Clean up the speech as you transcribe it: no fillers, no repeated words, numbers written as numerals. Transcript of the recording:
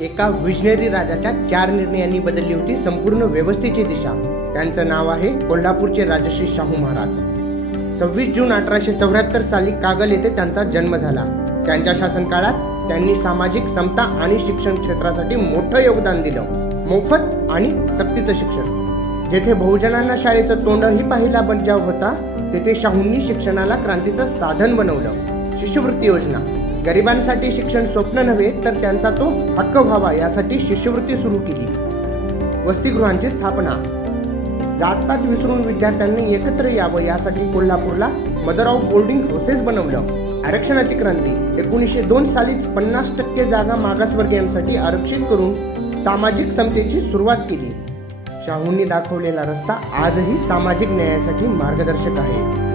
एका विजनरी राजाच्या 4 निर्णयांनी बदलली होती संपूर्ण व्यवस्थेची दिशा. त्यांचं नाव आहे कोल्हापूरचे राजश्री शाहू महाराज. 26 जून 1874 साली कागल येथे त्यांचा जन्म झाला. त्यांच्या शासनकाळात त्यांनी सामाजिक समता आणि शिक्षण क्षेत्रासाठी मोठं योगदान दिलं. मोफत आणि सक्तीचं शिक्षण. जेथे बहुजनांना शाळेचं तोंडही पाहिला बजाव होता, तेथे शाहूंनी शिक्षणाला क्रांतीचं साधन बनवलं. शिष्यवृत्ती योजना. गरिबांसाठी शिक्षण स्वप्न नव्हे तर त्यांचा तो हक्क व्हावा यासाठी शिष्यवृत्ती सुरू केली. वसतिगृहांची स्थापना. जातपात विसरून विद्यार्थ्यांनी एकत्र यावं यासाठी कोल्हापूरला मदर ऑफ बोर्डिंग हाऊसेस बनवलं. आरक्षणाची क्रांती. 1902 सालीच 50% जागा मागासवर्गीयांसाठी आरक्षित करून सामाजिक समतेची सुरुवात केली. शाहूंनी दाखवलेला रस्ता आजही सामाजिक न्यायासाठी मार्गदर्शक आहे.